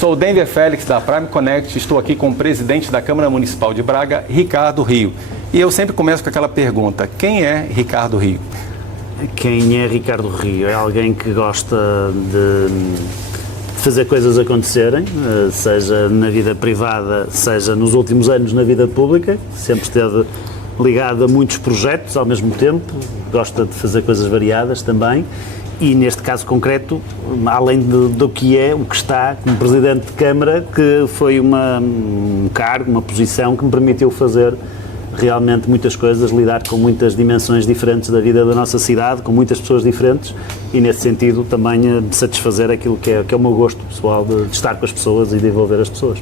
Sou o Denver Félix da Prime Connect, estou aqui com o presidente da Câmara Municipal de Braga, Ricardo Rio. E eu sempre começo com aquela pergunta, quem é Ricardo Rio? Quem é Ricardo Rio? É alguém que gosta de fazer coisas acontecerem, seja na vida privada, seja nos últimos anos na vida pública, sempre esteve ligado a muitos projetos ao mesmo tempo, gosta de fazer coisas variadas também. E neste caso concreto, além do que é, o que está como Presidente de Câmara, que foi um cargo, uma posição que me permitiu fazer realmente muitas coisas, lidar com muitas dimensões diferentes da vida da nossa cidade, com muitas pessoas diferentes e nesse sentido também de satisfazer aquilo que é o meu gosto pessoal de estar com as pessoas e de envolver as pessoas.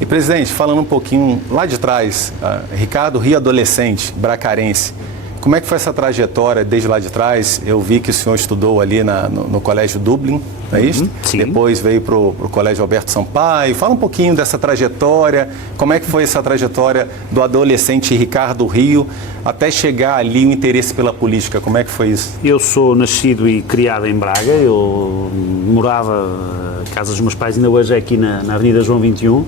E Presidente, falando um pouquinho lá de trás, Ricardo Rio adolescente, bracarense, como é que foi essa trajetória desde lá de trás? Eu vi que o senhor estudou ali no Colégio Dublin, não é isso? Sim. Depois veio para o Colégio Alberto Sampaio. Fala um pouquinho dessa trajetória, como é que foi essa trajetória do adolescente Ricardo Rio até chegar ali o interesse pela política, como é que foi isso? Eu sou nascido e criado em Braga, eu morava, a casa dos meus pais ainda hoje é aqui na Avenida João 21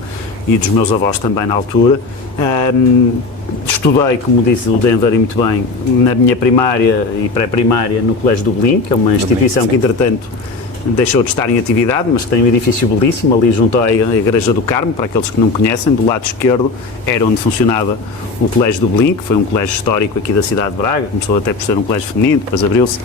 e dos meus avós também na altura. Estudei, como disse o Denver e muito bem, na minha primária e pré-primária no Colégio Dublin, que é uma instituição que entretanto deixou de estar em atividade, mas que tem um edifício belíssimo ali junto à Igreja do Carmo, para aqueles que não conhecem, do lado esquerdo era onde funcionava o Colégio Dublin, que foi um colégio histórico aqui da cidade de Braga, começou até por ser um colégio feminino, depois abriu-se,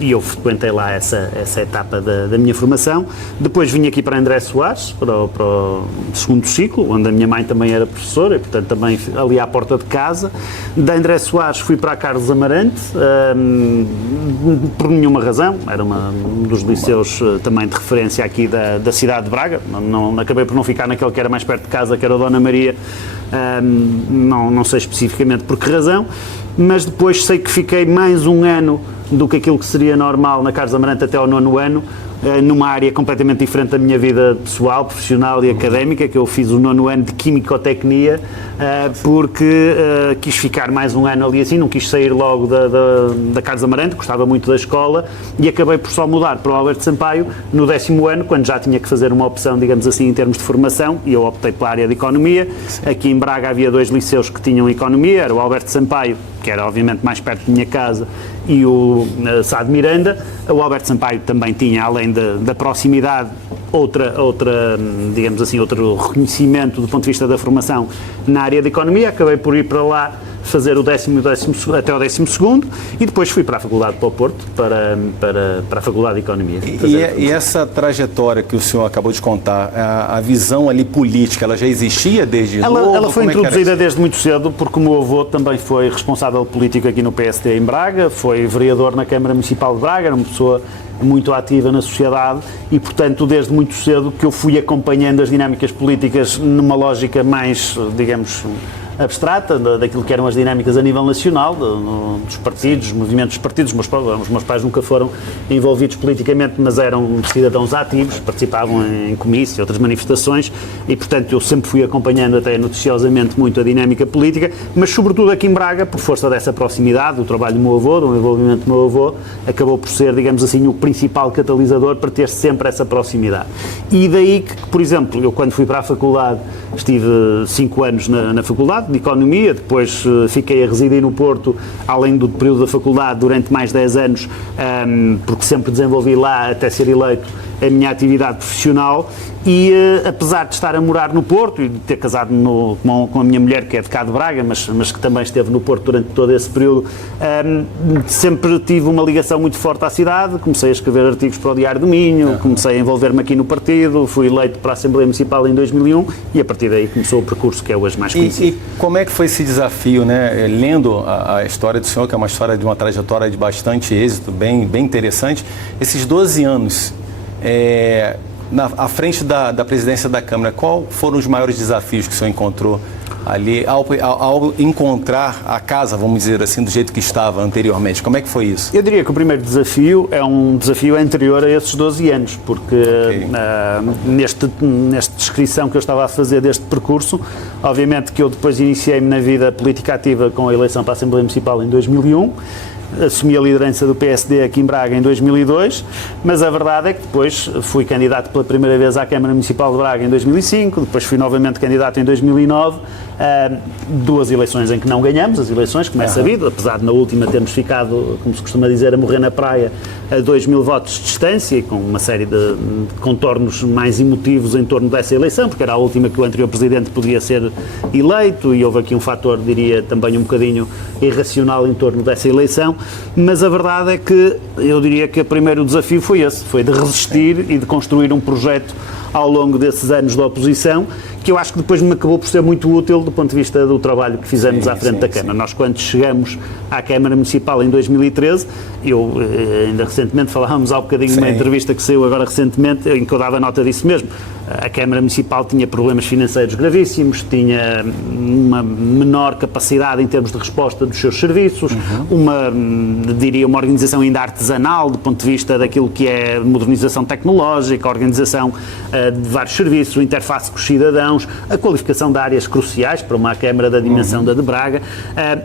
e eu frequentei lá essa etapa da minha formação. Depois vim aqui para André Soares, para o segundo ciclo, onde a minha mãe também era professora, e portanto também ali à porta de casa. Da André Soares fui para a Carlos Amarante, por nenhuma razão, era um dos liceus também de referência aqui da cidade de Braga, acabei por não ficar naquele que era mais perto de casa, que era o Dona Maria, não sei especificamente por que razão, mas depois sei que fiquei mais um ano do que aquilo que seria normal na Carlos Amarante até ao 9º ano, numa área completamente diferente da minha vida pessoal, profissional e académica, que eu fiz o 9º ano de Quimicotecnia, porque quis ficar mais um ano ali assim, não quis sair logo da Carlos Amarante, gostava muito da escola, e acabei por só mudar para o Alberto Sampaio no 10º ano, quando já tinha que fazer uma opção, digamos assim, em termos de formação, e eu optei pela área de Economia. Aqui em Braga havia 2 liceus que tinham Economia, era o Alberto Sampaio, que era obviamente mais perto da minha casa, e o Sá de Miranda. O Alberto Sampaio também tinha, além da proximidade, digamos assim, outro reconhecimento do ponto de vista da formação na área de Economia. Acabei por ir para lá fazer o 10º até o 12º e depois fui para a Faculdade para o Porto, para a Faculdade de Economia. E essa trajetória que o senhor acabou de contar, a visão ali política, ela já existia desde novo? Ela foi introduzida desde muito cedo, porque o meu avô também foi responsável político aqui no PSD em Braga, foi vereador na Câmara Municipal de Braga, era uma pessoa muito ativa na sociedade e, portanto, desde muito cedo que eu fui acompanhando as dinâmicas políticas numa lógica mais, digamos, abstrata, daquilo que eram as dinâmicas a nível nacional, dos partidos, dos movimentos dos partidos. Os meus pais nunca foram envolvidos politicamente, mas eram cidadãos ativos, participavam em comícios e outras manifestações e, portanto, eu sempre fui acompanhando até noticiosamente muito a dinâmica política, mas sobretudo aqui em Braga, por força dessa proximidade, do trabalho do meu avô, do envolvimento do meu avô, acabou por ser, digamos assim, o principal catalisador para ter sempre essa proximidade. E daí que, por exemplo, eu quando fui para a faculdade, estive 5 anos na faculdade de Economia, depois fiquei a residir no Porto, além do período da faculdade, durante mais 10 anos, porque sempre desenvolvi lá, até ser eleito, a minha atividade profissional e, apesar de estar a morar no Porto e de ter casado com a minha mulher, que é de cá de Braga, mas que também esteve no Porto durante todo esse período, sempre tive uma ligação muito forte à cidade, comecei a escrever artigos para o Diário do Minho, comecei a envolver-me aqui no partido, fui eleito para a Assembleia Municipal em 2001 e a partir daí começou o percurso que é hoje mais conhecido. E como é que foi esse desafio, né? Lendo a história do senhor, que é uma história de uma trajetória de bastante êxito, bem interessante, esses 12 anos, à frente da presidência da Câmara, qual foram os maiores desafios que o senhor encontrou ali ao encontrar a casa, vamos dizer assim, do jeito que estava anteriormente? Como é que foi isso? Eu diria que o primeiro desafio é um desafio anterior a esses 12 anos, porque nesta descrição que eu estava a fazer deste percurso, obviamente que eu depois iniciei-me na vida política ativa com a eleição para a Assembleia Municipal em 2001, assumi a liderança do PSD aqui em Braga em 2002, mas a verdade é que depois fui candidato pela primeira vez à Câmara Municipal de Braga em 2005, depois fui novamente candidato em 2009, duas eleições em que não ganhamos, as eleições, como é sabido, apesar de na última termos ficado, como se costuma dizer, a morrer na praia, a 2.000 votos de distância e com uma série de contornos mais emotivos em torno dessa eleição, porque era a última que o anterior Presidente podia ser eleito e houve aqui um fator, diria, também um bocadinho irracional em torno dessa eleição, mas a verdade é que eu diria que o primeiro desafio foi esse, foi de resistir e de construir um projeto ao longo desses anos de oposição, que eu acho que depois me acabou por ser muito útil do ponto de vista do trabalho que fizemos à frente da Câmara. Nós, quando chegamos à Câmara Municipal em 2013, eu ainda recentemente falávamos há um bocadinho numa entrevista que saiu agora recentemente, em que eu dava nota disso mesmo. A Câmara Municipal tinha problemas financeiros gravíssimos, tinha uma menor capacidade em termos de resposta dos seus serviços, diria, uma organização ainda artesanal do ponto de vista daquilo que é modernização tecnológica, a organização de vários serviços, a interface com os cidadãos, a qualificação de áreas cruciais para uma Câmara da dimensão da de Braga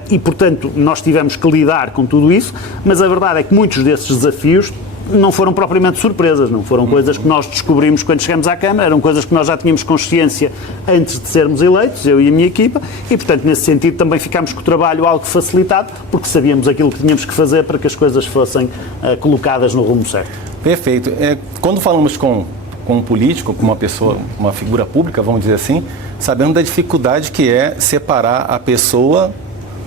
e, portanto, nós tivemos que lidar com tudo isso, mas a verdade é que muitos desses desafios não foram propriamente surpresas, não foram coisas que nós descobrimos quando chegamos à Câmara, eram coisas que nós já tínhamos consciência antes de sermos eleitos, eu e a minha equipa, e portanto nesse sentido também ficámos com o trabalho algo facilitado, porque sabíamos aquilo que tínhamos que fazer para que as coisas fossem colocadas no rumo certo. Perfeito. Quando falamos com um político, com uma pessoa, uma figura pública, vamos dizer assim, sabemos da dificuldade que é separar a pessoa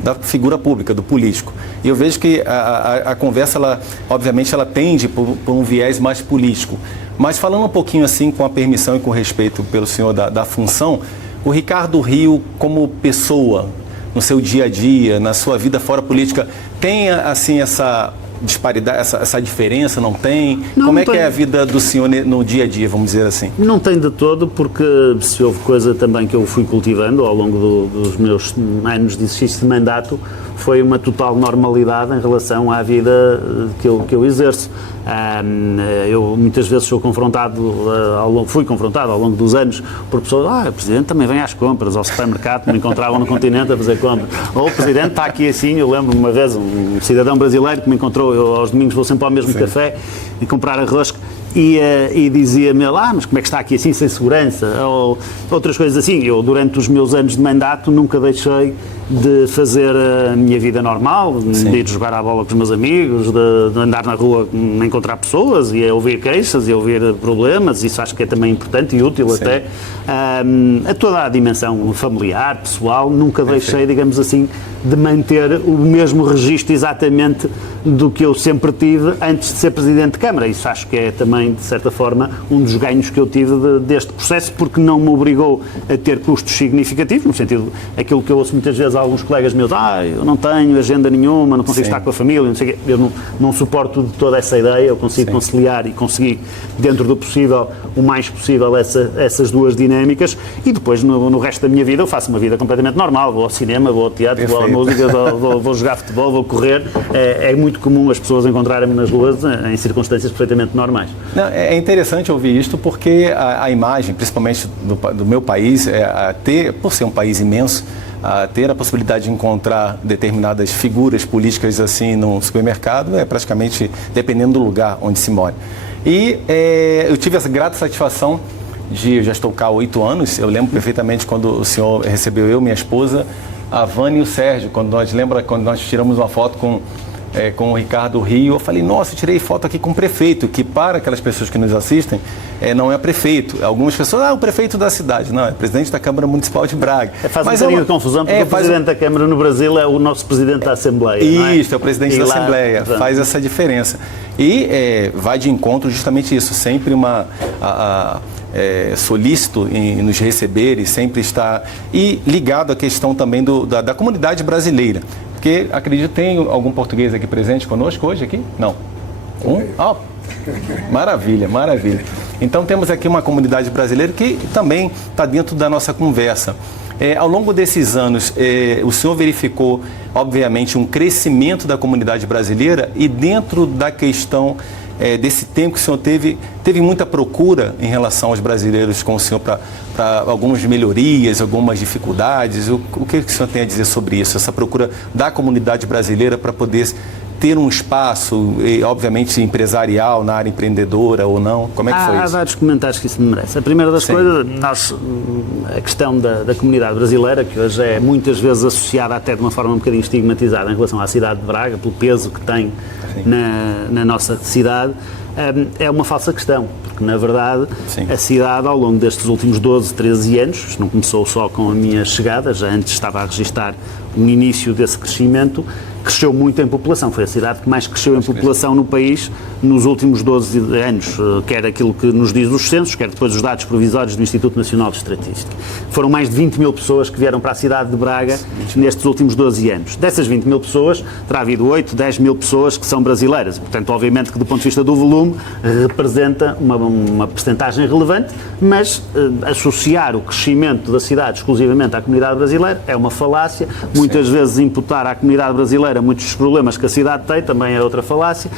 da figura pública, do político. E eu vejo que a conversa, obviamente, ela tende por um viés mais político. Mas falando um pouquinho assim, com a permissão e com respeito pelo senhor da função, o Ricardo Rio, como pessoa, no seu dia a dia, na sua vida fora política, tem assim essa disparidade, essa diferença, não tem? Como é que é a vida do senhor no dia a dia, vamos dizer assim? Não tem de todo, porque se houve coisa também que eu fui cultivando ao longo dos meus anos de exercício de mandato, foi uma total normalidade em relação à vida que eu exerço. Eu muitas vezes fui confrontado ao longo dos anos por pessoas, o Presidente também vem às compras, ao supermercado, me encontravam no continente a fazer compras. Ou o Presidente está aqui assim, eu lembro uma vez um cidadão brasileiro que me encontrou, eu aos domingos vou sempre ao mesmo café e comprar arroz, e dizia-me, mas como é que está aqui assim, sem segurança? Ou outras coisas assim. Eu, durante os meus anos de mandato, nunca deixei de fazer a minha vida normal, de ir jogar à bola com os meus amigos, de andar na rua, encontrar pessoas e a ouvir queixas e a ouvir problemas. Isso acho que é também importante e útil até. A toda a dimensão familiar, pessoal, nunca deixei, digamos assim, de manter o mesmo registro exatamente do que eu sempre tive antes de ser Presidente de Câmara. Isso acho que é também, de certa forma, um dos ganhos que eu tive deste processo, porque não me obrigou a ter custos significativos, no sentido, aquilo que eu ouço muitas vezes a alguns colegas meus, eu não tenho agenda nenhuma, não consigo estar com a família, não sei o quê. Eu não suporto de toda essa ideia, eu consigo conciliar e consegui, dentro do possível, o mais possível, essas duas dinâmicas, e depois, no resto da minha vida, eu faço uma vida completamente normal, vou ao cinema, vou ao teatro, vou à música, vou jogar futebol, vou correr. É muito comum as pessoas encontrarem-me nas ruas em circunstâncias perfeitamente normais. Não, é interessante ouvir isto porque a imagem, principalmente do meu país, por ser um país imenso, ter a possibilidade de encontrar determinadas figuras políticas assim no supermercado é praticamente dependendo do lugar onde se mora. E eu tive essa grata satisfação eu já estou cá há 8 anos, eu lembro perfeitamente quando o senhor recebeu eu, minha esposa, a Vânia e o Sérgio, quando nós tiramos uma foto com o Ricardo Rio, eu falei, nossa, eu tirei foto aqui com o prefeito, que para aquelas pessoas que nos assistem, não é prefeito. Algumas pessoas, o prefeito da cidade. Não, é presidente da Câmara Municipal de Braga. Faz um bocadinho de confusão, porque o presidente da Câmara no Brasil é o nosso presidente da Assembleia, não é? Isso, é o presidente da Assembleia, faz essa diferença. E vai de encontro justamente isso, sempre solícito em nos receber e sempre estar ligado à questão também da comunidade brasileira. Porque, acredito, tem algum português aqui presente conosco hoje aqui? Não. Maravilha, maravilha. Então temos aqui uma comunidade brasileira que também está dentro da nossa conversa. Ao longo desses anos, o senhor verificou, obviamente, um crescimento da comunidade brasileira e dentro da questão desse tempo que o senhor teve muita procura em relação aos brasileiros com o senhor para algumas melhorias, algumas dificuldades. O que o senhor tem a dizer sobre isso, essa procura da comunidade brasileira para poder ter um espaço, obviamente, empresarial na área empreendedora ou não? Como é que foi isso? Há vários comentários que isso me merece. A primeira das coisas, a questão da comunidade brasileira, que hoje é muitas vezes associada até de uma forma um bocadinho estigmatizada em relação à cidade de Braga, pelo peso que tem na nossa cidade, é uma falsa questão, porque na verdade a cidade ao longo destes últimos 12, 13 anos, isto não começou só com a minha chegada, já antes estava a registar um início desse crescimento, cresceu muito em população, foi a cidade que mais cresceu em população no país nos últimos 12 anos, quer aquilo que nos diz os censos, quer depois os dados provisórios do Instituto Nacional de Estatística. Foram mais de 20 mil pessoas que vieram para a cidade de Braga nestes últimos 12 anos. Dessas 20 mil pessoas, terá havido 8, 10 mil pessoas que são brasileiras, portanto, obviamente que do ponto de vista do volume, representa uma percentagem relevante, mas associar o crescimento da cidade exclusivamente à comunidade brasileira é uma falácia, muitas vezes imputar à comunidade brasileira muitos dos problemas que a cidade tem, também é outra falácia,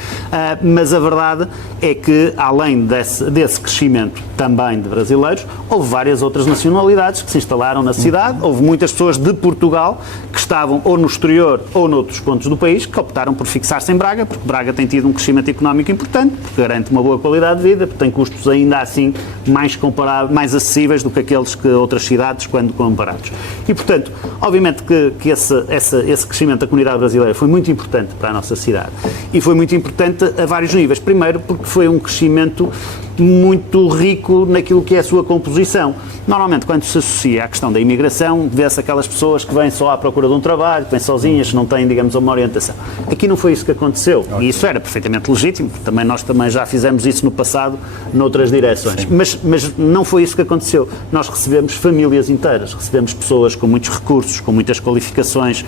mas a verdade é que, além desse crescimento também de brasileiros, houve várias outras nacionalidades que se instalaram na cidade, houve muitas pessoas de Portugal que estavam ou no exterior ou noutros pontos do país que optaram por fixar-se em Braga, porque Braga tem tido um crescimento económico importante, porque garante uma boa qualidade de vida, porque tem custos ainda assim mais acessíveis do que aqueles que outras cidades quando comparados. E, portanto, obviamente que esse crescimento da comunidade brasileira foi muito importante para a nossa cidade. E foi muito importante a vários níveis. Primeiro, porque foi um crescimento muito rico naquilo que é a sua composição. Normalmente, quando se associa à questão da imigração, vê-se aquelas pessoas que vêm só à procura de um trabalho, que vêm sozinhas, que não têm, digamos, uma orientação. Aqui não foi isso que aconteceu. E isso era perfeitamente legítimo, porque nós também já fizemos isso no passado, noutras direções. Mas não foi isso que aconteceu. Nós recebemos famílias inteiras, recebemos pessoas com muitos recursos, com muitas qualificações,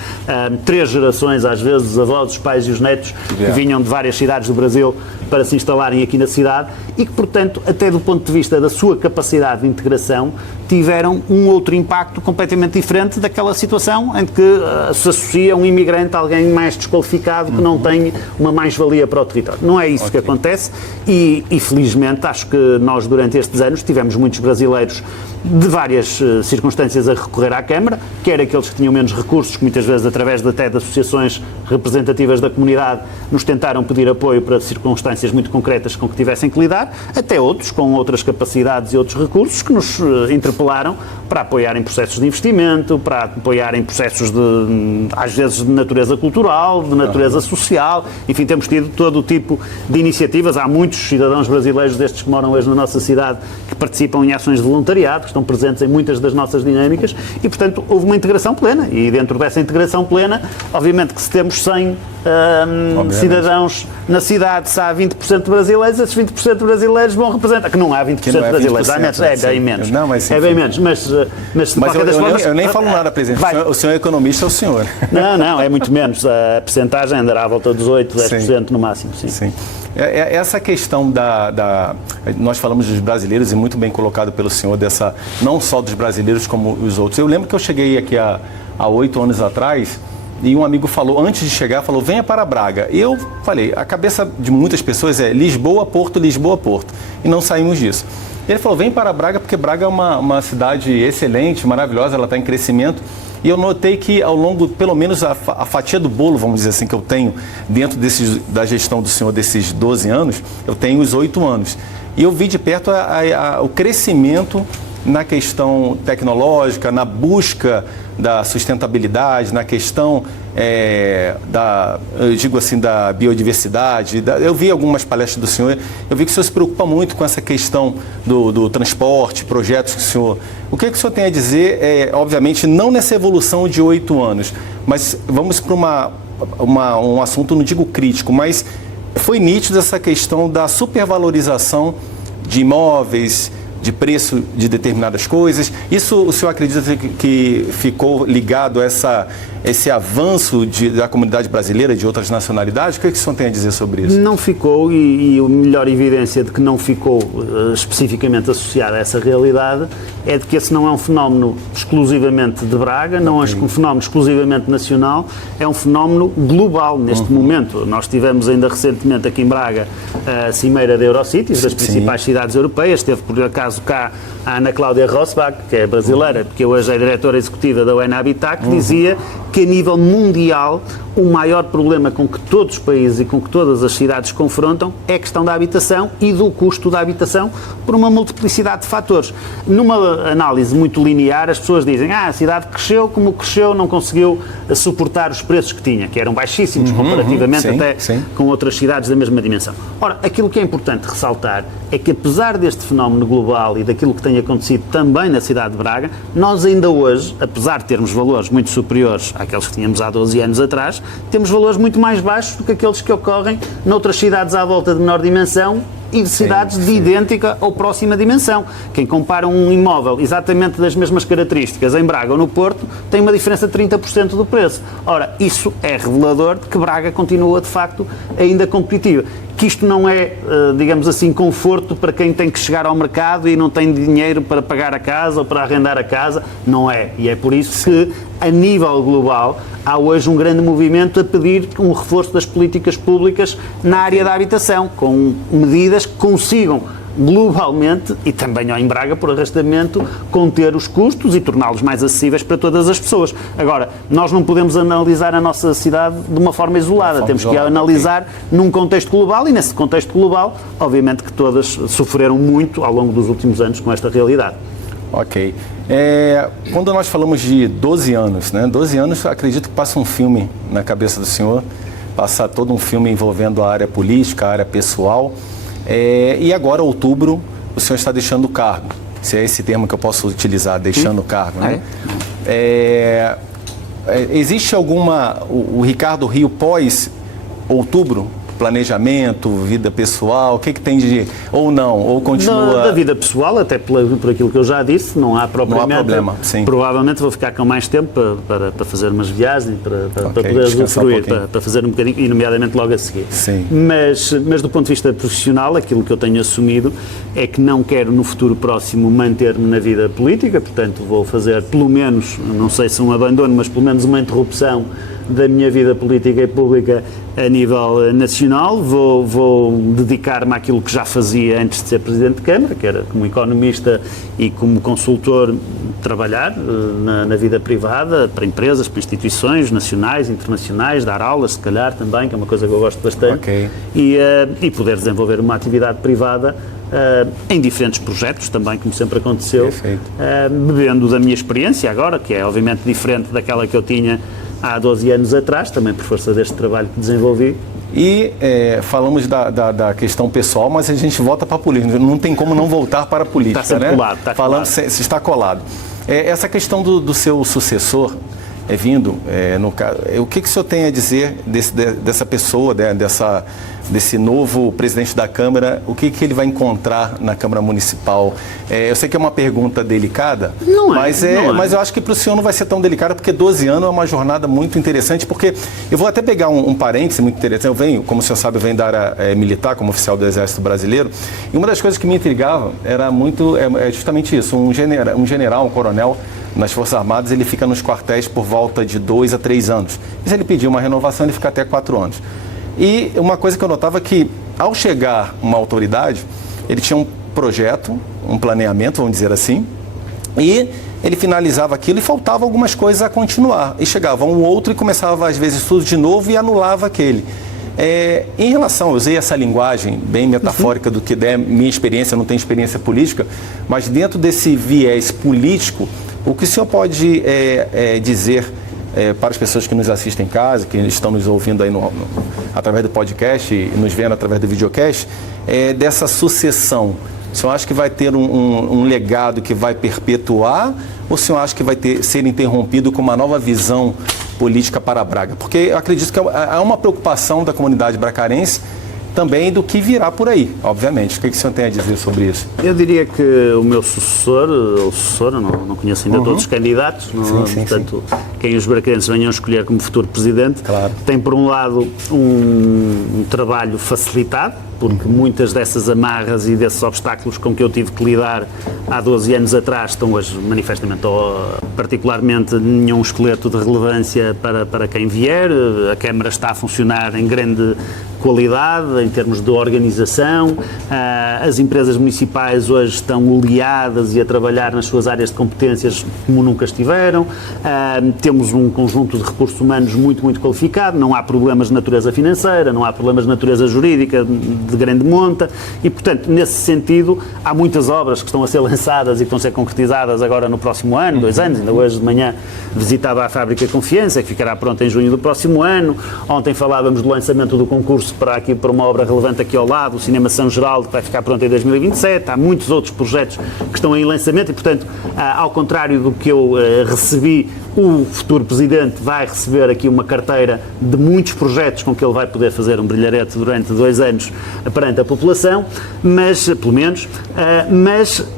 3 gerações, às vezes, os avós, os pais e os netos, que vinham de várias cidades do Brasil para se instalarem aqui na cidade e que, portanto, até do ponto de vista da sua capacidade de integração, tiveram um outro impacto completamente diferente daquela situação em que se associa um imigrante a alguém mais desqualificado que não tem uma mais-valia para o território. Não é isso que acontece e, felizmente, acho que nós, durante estes anos, tivemos muitos brasileiros de várias circunstâncias a recorrer à Câmara, quer aqueles que tinham menos recursos, que muitas vezes, através até de associações representativas da comunidade, nos tentaram pedir apoio para circunstâncias muito concretas com que tivessem que lidar, até outros com outras capacidades e outros recursos que nos interpelaram para apoiar em processos de investimento, para apoiar em processos às vezes de natureza cultural, de natureza social, enfim, temos tido todo o tipo de iniciativas. Há muitos cidadãos brasileiros destes que moram hoje na nossa cidade que participam em ações de voluntariado, que estão presentes em muitas das nossas dinâmicas e, portanto, houve uma integração plena e dentro dessa integração plena, obviamente que se temos 100 cidadãos na cidade, se há 20% de brasileiros, esses 20% de brasileiros vão representar, que não há 20% de brasileiros, é bem menos. Não, mas, é bem menos, mas de qualquer das formas... Eu nem falo nada, presidente, o senhor é economista, é o senhor. Não, é muito menos, a percentagem andará à volta dos 8, 10% no máximo, sim. Essa questão nós falamos dos brasileiros e muito bem colocado pelo senhor, não só dos brasileiros como os outros. Eu lembro que eu cheguei aqui há 8 anos atrás e um amigo falou, antes de chegar, venha para Braga. E eu falei, a cabeça de muitas pessoas é Lisboa, Porto, Lisboa, Porto. E não saímos disso. Ele falou, vem para Braga porque Braga é uma cidade excelente, maravilhosa, ela está em crescimento. E eu notei que ao longo, pelo menos a fatia do bolo, vamos dizer assim, que eu tenho dentro da gestão do senhor desses 12 anos, eu tenho os 8 anos. E eu vi de perto o crescimento na questão tecnológica, na busca da sustentabilidade, na questão da biodiversidade. Eu vi algumas palestras do senhor, eu vi que o senhor se preocupa muito com essa questão do transporte, projetos que o senhor... O que o senhor tem a dizer, obviamente, não nessa evolução de 8 anos, mas vamos para um assunto, não digo crítico, mas foi nítido essa questão da supervalorização de imóveis, de preço de determinadas coisas. Isso o senhor acredita que ficou ligado a esse avanço da comunidade brasileira, de outras nacionalidades? O que o senhor tem a dizer sobre isso? Não ficou, e a melhor evidência de que não ficou especificamente associada a essa realidade é de que esse não é um fenómeno exclusivamente de Braga, não é um fenómeno exclusivamente nacional, é um fenómeno global neste momento. Nós tivemos ainda recentemente aqui em Braga a cimeira da Eurocities, das principais cidades europeias, teve por acaso cá a Ana Cláudia Rosbach, que é brasileira, que hoje é diretora executiva da UN Habitat, que dizia que a nível mundial o maior problema com que todos os países e com que todas as cidades se confrontam é a questão da habitação e do custo da habitação por uma multiplicidade de fatores. Numa análise muito linear, as pessoas dizem a cidade cresceu, como cresceu não conseguiu suportar os preços que tinha, que eram baixíssimos comparativamente com outras cidades da mesma dimensão. Ora, aquilo que é importante ressaltar é que apesar deste fenómeno global e daquilo que tem acontecido também na cidade de Braga, nós ainda hoje, apesar de termos valores muito superiores àqueles que tínhamos há 12 anos atrás, temos valores muito mais baixos do que aqueles que ocorrem noutras cidades à volta de menor dimensão e de cidades de idêntica ou próxima dimensão. Quem compara um imóvel exatamente das mesmas características em Braga ou no Porto tem uma diferença de 30% do preço. Ora, isso é revelador de que Braga continua, de facto, ainda competitiva. Que isto não é, digamos assim, conforto para quem tem que chegar ao mercado e não tem dinheiro para pagar a casa ou para arrendar a casa, não é. E é por isso que, a nível global, há hoje um grande movimento a pedir um reforço das políticas públicas na área da habitação, com medidas que consigam globalmente, e também em Braga, por arrastamento, conter os custos e torná-los mais acessíveis para todas as pessoas. Agora, nós não podemos analisar a nossa cidade de uma forma isolada, temos que analisar num contexto global, e nesse contexto global, obviamente que todas sofreram muito ao longo dos últimos anos com esta realidade. Ok. Quando nós falamos de 12 anos, né? 12 anos, acredito que passa um filme na cabeça do senhor, passa todo um filme envolvendo a área política, a área pessoal. E agora, outubro, o senhor está deixando o cargo, se é esse termo que eu posso utilizar, deixando o cargo, né? Existe alguma, o Ricardo Rio pós-outubro, planejamento, vida pessoal, o que tem de, ou não, ou continua... Da vida pessoal, até por aquilo que eu já disse, não há propriamente... Não há problema, sim. Provavelmente vou ficar com mais tempo para fazer umas viagens, para poder usufruir, para fazer um bocadinho, e nomeadamente logo a seguir. Sim. Mas do ponto de vista profissional, aquilo que eu tenho assumido é que não quero no futuro próximo manter-me na vida política, portanto vou fazer pelo menos, não sei se um abandono, mas pelo menos uma interrupção da minha vida política e pública a nível nacional. Vou dedicar-me àquilo que já fazia antes de ser Presidente de Câmara, que era como economista e como consultor trabalhar na vida privada, para empresas, para instituições nacionais, internacionais, dar aulas, se calhar também, que é uma coisa que eu gosto bastante, e poder desenvolver uma atividade privada em diferentes projetos também, como sempre aconteceu, bebendo da minha experiência agora, que é obviamente diferente daquela que eu tinha há 12 anos atrás, também por força deste trabalho que desenvolvi. E falamos da questão pessoal, mas a gente volta para a política, não tem como não voltar para a política, está sempre colado, está falando, colado. Se está colado. Essa questão do seu sucessor vindo, no caso, o que o senhor tem a dizer dessa pessoa, desse novo presidente da Câmara, o que ele vai encontrar na Câmara Municipal? Eu sei que é uma pergunta delicada, mas eu acho que para o senhor não vai ser tão delicada, porque 12 anos é uma jornada muito interessante, porque eu vou até pegar um parêntese muito interessante. Eu venho, como o senhor sabe, eu venho da área militar, como oficial do Exército Brasileiro, e uma das coisas que me intrigava era muito, justamente isso, um general, um coronel, nas Forças Armadas, ele fica nos quartéis por volta de 2 a 3 anos. E se ele pedir uma renovação, ele fica até 4 anos. E uma coisa que eu notava que, ao chegar uma autoridade, ele tinha um projeto, um planeamento, vamos dizer assim, e ele finalizava aquilo e faltava algumas coisas a continuar. E chegava um outro e começava, às vezes, tudo de novo e anulava aquele. Em relação, eu usei essa linguagem bem metafórica do que é minha experiência, eu não tenho experiência política, mas dentro desse viés político, o que o senhor pode dizer para as pessoas que nos assistem em casa, que estão nos ouvindo aí através do podcast e nos vendo através do videocast, dessa sucessão? O senhor acha que vai ter um legado que vai perpetuar, ou o senhor acha que vai ser interrompido com uma nova visão política para Braga? Porque eu acredito que há uma preocupação da comunidade bracarense também do que virá por aí, obviamente. O que o senhor tem a dizer sobre isso? Eu diria que o meu sucessor, ou sucessora, não conheço ainda todos os candidatos, portanto, quem os bracarenses venham escolher como futuro presidente, tem por um lado um trabalho facilitado, porque muitas dessas amarras e desses obstáculos com que eu tive que lidar há 12 anos atrás estão hoje manifestamente, ou particularmente, nenhum esqueleto de relevância para quem vier. A Câmara está a funcionar em grande qualidade, em termos de organização. As empresas municipais hoje estão oleadas e a trabalhar nas suas áreas de competências como nunca estiveram. Temos um conjunto de recursos humanos muito qualificado, não há problemas de natureza financeira, não há problemas de natureza jurídica de grande monta e, portanto, nesse sentido, há muitas obras que estão a ser lançadas e que estão a ser concretizadas agora no próximo ano, 2 anos. Ainda hoje de manhã visitava a fábrica Confiança, que ficará pronta em junho do próximo ano. Ontem falávamos do lançamento do concurso para uma obra relevante aqui ao lado, o Cinema São Geraldo, que vai ficar pronto em 2027. Há muitos outros projetos que estão em lançamento e, portanto, ao contrário do que eu recebi, o futuro Presidente vai receber aqui uma carteira de muitos projetos com que ele vai poder fazer um brilharete durante 2 anos perante a população, mas, pelo menos,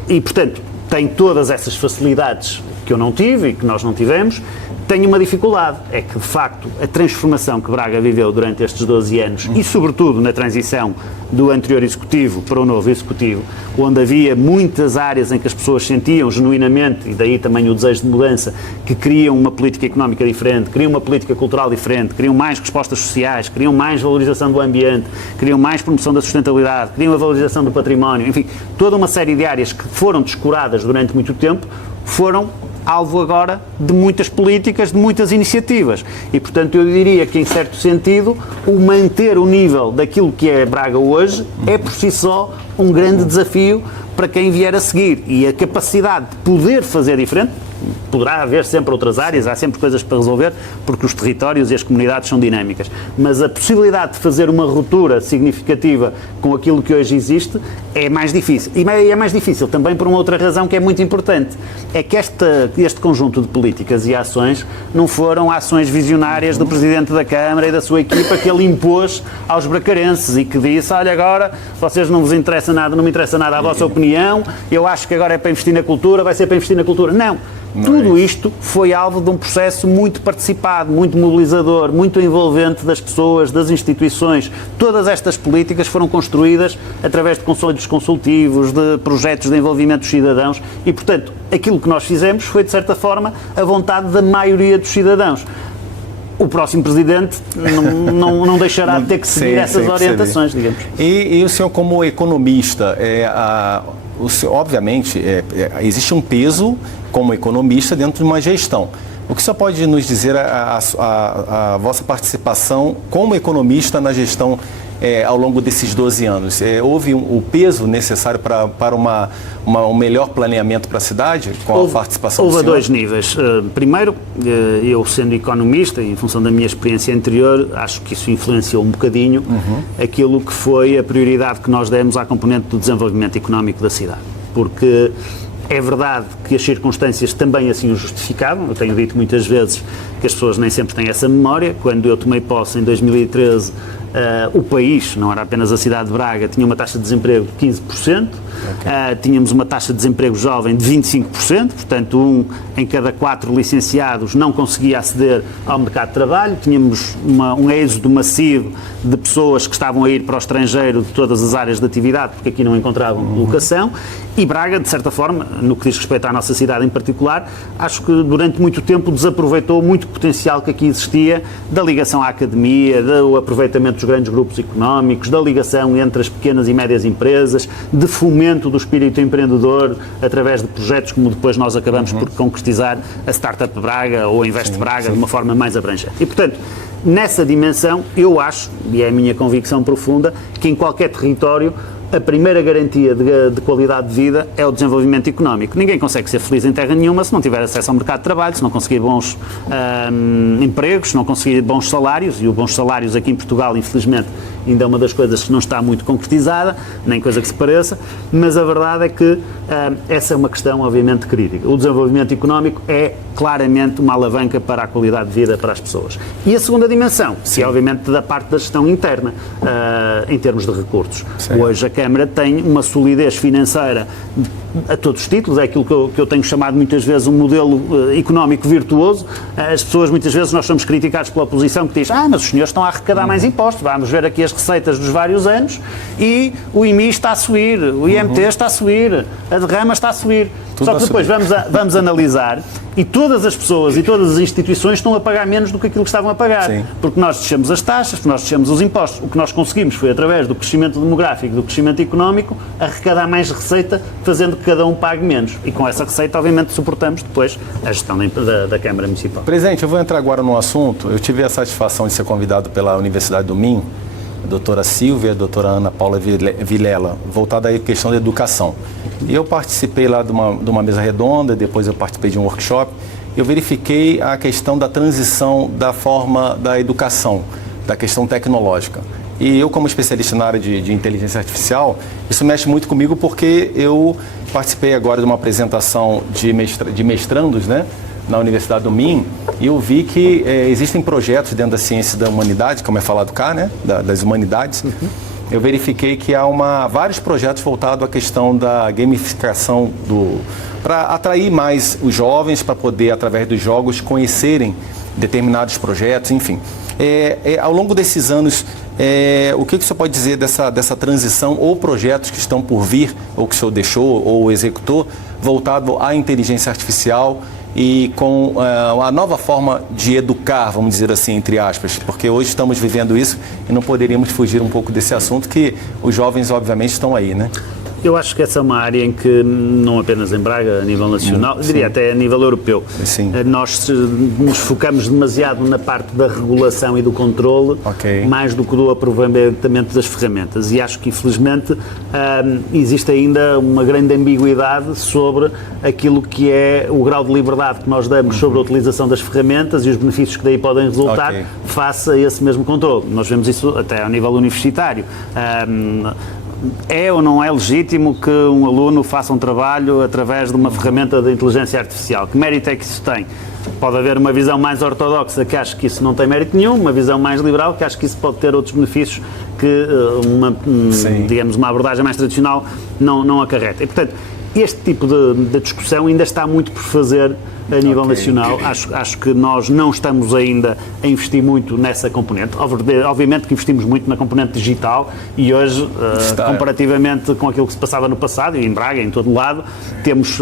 e, portanto, tem todas essas facilidades que eu não tive e que nós não tivemos. Tenho uma dificuldade, é que, de facto, a transformação que Braga viveu durante estes 12 anos e, sobretudo, na transição do anterior Executivo para o novo Executivo, onde havia muitas áreas em que as pessoas sentiam genuinamente, e daí também o desejo de mudança, que queriam uma política económica diferente, queriam uma política cultural diferente, queriam mais respostas sociais, queriam mais valorização do ambiente, queriam mais promoção da sustentabilidade, queriam a valorização do património, enfim, toda uma série de áreas que foram descuradas durante muito tempo, foram alvo agora de muitas políticas, de muitas iniciativas. E, portanto, eu diria que, em certo sentido, o manter o nível daquilo que é Braga hoje é, por si só, um grande desafio para quem vier a seguir. E a capacidade de poder fazer diferente, poderá haver sempre outras áreas, há sempre coisas para resolver, porque os territórios e as comunidades são dinâmicas. Mas a possibilidade de fazer uma ruptura significativa com aquilo que hoje existe é mais difícil. E é mais difícil também por uma outra razão que é muito importante. É que este conjunto de políticas e ações não foram ações visionárias do Presidente da Câmara e da sua equipa que ele impôs aos bracarenses e que disse, olha, agora vocês não vos interessa nada, não me interessa nada a vossa opinião, eu acho que agora é para investir na cultura, vai ser para investir na cultura. Não. Tudo isto foi alvo de um processo muito participado, muito mobilizador, muito envolvente das pessoas, das instituições. Todas estas políticas foram construídas através de conselhos consultivos, de projetos de envolvimento dos cidadãos e, portanto, aquilo que nós fizemos foi, de certa forma, a vontade da maioria dos cidadãos. O próximo Presidente não deixará de ter que seguir essas orientações, digamos. E o senhor, como economista, obviamente, existe um peso como economista dentro de uma gestão. O que o senhor pode nos dizer a vossa participação como economista na gestão ao longo desses 12 anos? Houve o peso necessário para um melhor planeamento para a cidade com a participação do senhor? Houve a 2 níveis. Primeiro, eu sendo economista, em função da minha experiência anterior, acho que isso influenciou um bocadinho aquilo que foi a prioridade que nós demos à componente do desenvolvimento económico da cidade. Porque é verdade que as circunstâncias também assim o justificavam. Eu tenho dito muitas vezes que as pessoas nem sempre têm essa memória. Quando eu tomei posse em 2013, o país, não era apenas a cidade de Braga, tinha uma taxa de desemprego de 15%, tínhamos uma taxa de desemprego jovem de 25%, portanto 1 em cada 4 licenciados não conseguia aceder ao mercado de trabalho, tínhamos um êxodo massivo de pessoas que estavam a ir para o estrangeiro de todas as áreas de atividade, porque aqui não encontravam locação, e Braga, de certa forma, no que diz respeito à nossa cidade em particular, acho que durante muito tempo desaproveitou muito potencial que aqui existia da ligação à academia, do aproveitamento dos grandes grupos económicos, da ligação entre as pequenas e médias empresas, de fomento do espírito empreendedor através de projetos como depois nós acabamos por concretizar a Startup Braga ou a Invest Braga de uma forma mais abrangente. E, portanto, nessa dimensão, eu acho, e é a minha convicção profunda, que em qualquer território a primeira garantia de qualidade de vida é o desenvolvimento económico. Ninguém consegue ser feliz em terra nenhuma se não tiver acesso ao mercado de trabalho, se não conseguir bons empregos, se não conseguir bons salários, e os bons salários aqui em Portugal, infelizmente, ainda é uma das coisas que não está muito concretizada, nem coisa que se pareça, mas a verdade é que essa é uma questão, obviamente, crítica. O desenvolvimento económico é claramente uma alavanca para a qualidade de vida para as pessoas. E a segunda dimensão, que é, obviamente, da parte da gestão interna, em termos de recursos. Sim. Hoje a Câmara tem uma solidez financeira a todos os títulos, é aquilo que eu tenho chamado muitas vezes um modelo económico virtuoso. As pessoas, muitas vezes, nós somos criticados pela oposição que diz, mas os senhores estão a arrecadar mais impostos, vamos ver aqui as receitas dos vários anos e o IMI está a subir, o IMT está a subir, a derrama está a subir. Só que depois vamos analisar e todas as pessoas e todas as instituições estão a pagar menos do que aquilo que estavam a pagar. Sim. Porque nós descemos as taxas, nós descemos os impostos. O que nós conseguimos foi, através do crescimento demográfico, do crescimento económico, arrecadar mais receita, fazendo que cada um pague menos. E com essa receita, obviamente, suportamos depois a gestão da Câmara Municipal. Presidente, eu vou entrar agora num assunto. Eu tive a satisfação de ser convidado pela Universidade do Minho, a doutora Silvia e a doutora Ana Paula Vilela, voltada à questão da educação. E eu participei lá de uma mesa redonda, depois eu participei de um workshop. Eu verifiquei a questão da transição da forma da educação, da questão tecnológica. E eu, como especialista na área de inteligência artificial, isso mexe muito comigo porque eu participei agora de uma apresentação de mestrandos, né, na Universidade do Minho, e eu vi que existem projetos dentro da ciência da humanidade, como é falado cá, né, das humanidades. Eu verifiquei que há vários projetos voltados à questão da gamificação para atrair mais os jovens, para poder, através dos jogos, conhecerem determinados projetos, enfim. Ao longo desses anos, o que o senhor pode dizer dessa transição ou projetos que estão por vir, ou que o senhor deixou ou executou, voltado à inteligência artificial e com a nova forma de educar, vamos dizer assim, entre aspas, porque hoje estamos vivendo isso e não poderíamos fugir um pouco desse assunto, que os jovens, obviamente, estão aí, né? Eu acho que essa é uma área em que, não apenas em Braga, a nível nacional, diria até a nível europeu, nós nos focamos demasiado na parte da regulação e do controle, mais do que do aproveitamento das ferramentas. E acho que, infelizmente, existe ainda uma grande ambiguidade sobre aquilo que é o grau de liberdade que nós damos sobre a utilização das ferramentas e os benefícios que daí podem resultar face a esse mesmo controle. Nós vemos isso até ao nível universitário. É ou não é legítimo que um aluno faça um trabalho através de uma ferramenta de inteligência artificial? Que mérito é que isso tem? Pode haver uma visão mais ortodoxa que acha que isso não tem mérito nenhum, uma visão mais liberal que acha que isso pode ter outros benefícios que digamos, uma abordagem mais tradicional não acarreta. E, portanto, este tipo de discussão ainda está muito por fazer a nível nacional. Acho que nós não estamos ainda a investir muito nessa componente. Obviamente que investimos muito na componente digital e hoje, comparativamente com aquilo que se passava no passado, e em Braga, em todo lado, temos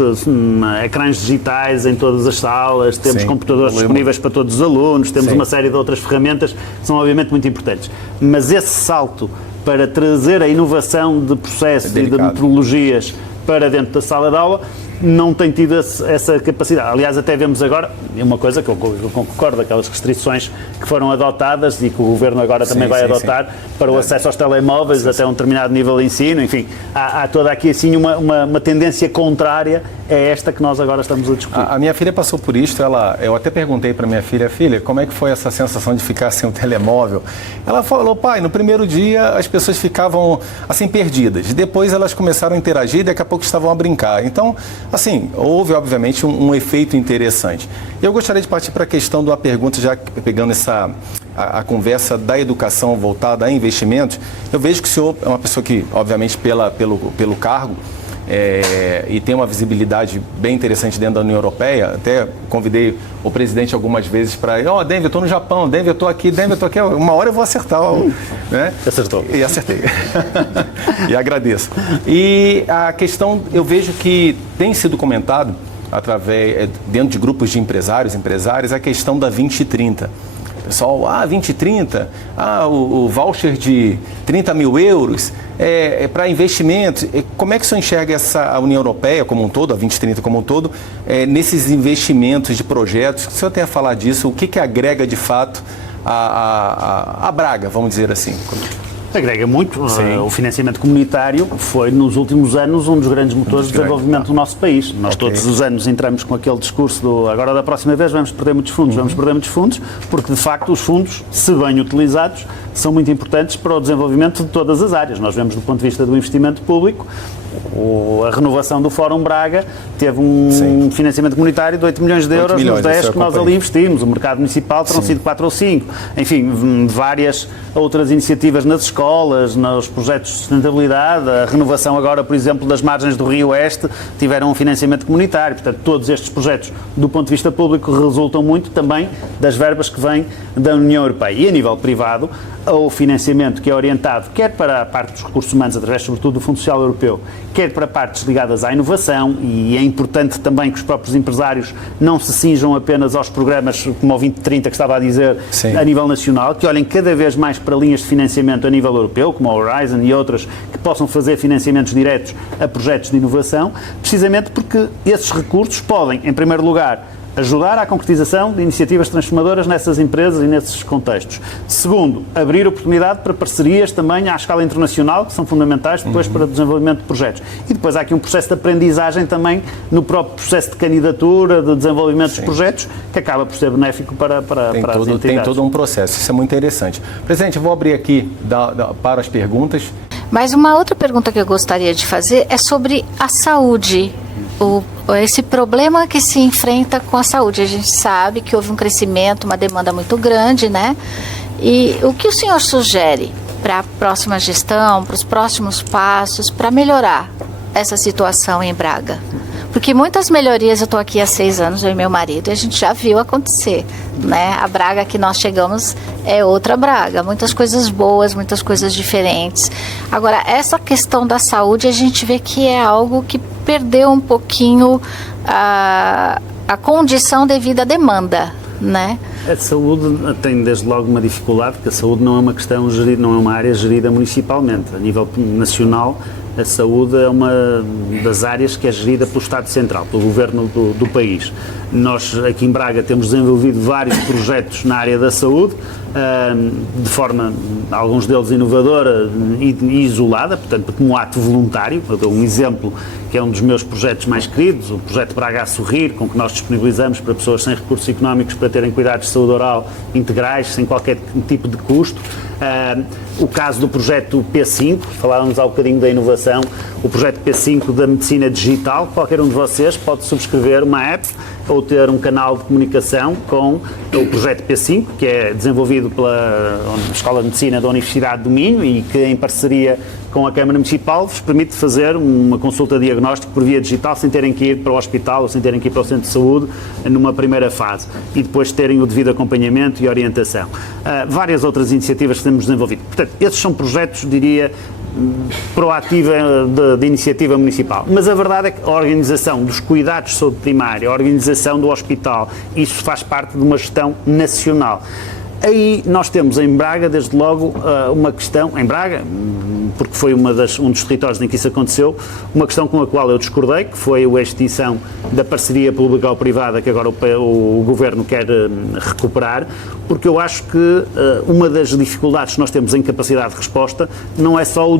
ecrãs digitais em todas as salas, temos computadores disponíveis para todos os alunos, temos uma série de outras ferramentas que são obviamente muito importantes. Mas esse salto para trazer a inovação de processos e de metodologias para dentro da sala de aula, não tem tido essa capacidade. Aliás, até vemos agora, uma coisa que eu concordo, aquelas restrições que foram adotadas e que o Governo agora também vai adotar para o acesso aos telemóveis até um determinado nível de ensino, enfim, há toda aqui assim uma tendência contrária a esta que nós agora estamos a discutir. A minha filha passou por isto, eu até perguntei para minha filha, como é que foi essa sensação de ficar sem o telemóvel? Ela falou, pai, no primeiro dia as pessoas ficavam assim perdidas, depois elas começaram a interagir e daqui a pouco estavam a brincar. Então, assim, houve obviamente um efeito interessante. Eu gostaria de partir para a questão de uma pergunta, já pegando a conversa da educação voltada a investimentos. Eu vejo que o senhor é uma pessoa que, obviamente, pelo cargo, e tem uma visibilidade bem interessante dentro da União Europeia. Até convidei o presidente algumas vezes para ir, Denver, eu estou no Japão, Denver, eu estou aqui, uma hora eu vou acertar. Né? Acertou. E acertei. E agradeço. E a questão, eu vejo que tem sido comentado, dentro de grupos de empresárias, a questão da 2030. Pessoal, 2030, o voucher de 30 mil euros para investimentos. Como é que o senhor enxerga a União Europeia como um todo, a 2030 como um todo, nesses investimentos de projetos? O senhor tem a falar disso? O que agrega de fato a Braga, vamos dizer assim? Agrega muito. O financiamento comunitário foi, nos últimos anos, um dos grandes motores de desenvolvimento do nosso país. Nós todos os anos entramos com aquele discurso agora da próxima vez vamos perder muitos fundos, porque de facto os fundos, se bem utilizados, são muito importantes para o desenvolvimento de todas as áreas. Nós vemos do ponto de vista do investimento público, a renovação do Fórum Braga teve um financiamento comunitário de 8 milhões de euros nos 10 que nós ali investimos. O mercado municipal terão sido 4 ou 5. Enfim, várias outras iniciativas nas escolas, nos projetos de sustentabilidade, a renovação agora, por exemplo, das margens do Rio Oeste, tiveram um financiamento comunitário. Portanto, todos estes projetos, do ponto de vista público, resultam muito também das verbas que vêm da União Europeia. E a nível privado, o financiamento que é orientado quer para a parte dos recursos humanos, através sobretudo do Fundo Social Europeu, quer para partes ligadas à inovação, e é importante também que os próprios empresários não se cinjam apenas aos programas como o 2030 que estava a dizer, a nível nacional, que olhem cada vez mais para linhas de financiamento a nível europeu, como a Horizon e outras, que possam fazer financiamentos diretos a projetos de inovação, precisamente porque esses recursos podem, em primeiro lugar, ajudar à concretização de iniciativas transformadoras nessas empresas e nesses contextos. Segundo, abrir oportunidade para parcerias também à escala internacional, que são fundamentais depois para o desenvolvimento de projetos. E depois há aqui um processo de aprendizagem também no próprio processo de candidatura, de desenvolvimento dos projetos, que acaba por ser benéfico para as entidades. Tem todo um processo, isso é muito interessante. Presidente, eu vou abrir aqui para as perguntas. Mas uma outra pergunta que eu gostaria de fazer é sobre a saúde. Esse problema que se enfrenta com a saúde. A gente sabe que houve um crescimento, uma demanda muito grande, né? E o que o senhor sugere para a próxima gestão, para os próximos passos, para melhorar essa situação em Braga? Porque muitas melhorias, eu estou aqui há 6 anos, eu e meu marido, e a gente já viu acontecer, né? A Braga que nós chegamos é outra Braga, muitas coisas boas, muitas coisas diferentes. Agora, essa questão da saúde, a gente vê que é algo que perdeu um pouquinho a condição devido à demanda, né? A saúde tem desde logo uma dificuldade, porque a saúde não é uma questão gerida, não é uma área gerida municipalmente. A nível nacional, a saúde é uma das áreas que é gerida pelo Estado Central, pelo Governo do país. Nós aqui em Braga temos desenvolvido vários projetos na área da saúde, de forma, alguns deles inovadora e isolada, portanto, como ato voluntário. Eu dou um exemplo que é um dos meus projetos mais queridos, o projeto Braga a Sorrir, com que nós disponibilizamos para pessoas sem recursos económicos para terem cuidados de saúde oral integrais, sem qualquer tipo de custo. O caso do projeto P5, falávamos há um bocadinho da inovação, o projeto P5 da medicina digital. Qualquer um de vocês pode subscrever uma app ou ter um canal de comunicação com o projeto P5, que é desenvolvido pela Escola de Medicina da Universidade do Minho e que, em parceria com a Câmara Municipal, vos permite fazer uma consulta diagnóstica por via digital sem terem que ir para o hospital ou sem terem que ir para o centro de saúde numa primeira fase e depois terem o devido acompanhamento e orientação. Várias outras iniciativas que temos desenvolvido. Portanto, esses são projetos, diria, proativa de iniciativa municipal. Mas a verdade é que a organização dos cuidados de saúde primária, a organização do hospital, isso faz parte de uma gestão nacional. Aí nós temos em Braga, desde logo, uma questão, em Braga, porque foi um dos territórios em que isso aconteceu, uma questão com a qual eu discordei, que foi a extinção da parceria público-privada que agora o Governo quer recuperar, porque eu acho que uma das dificuldades que nós temos em capacidade de resposta não é só o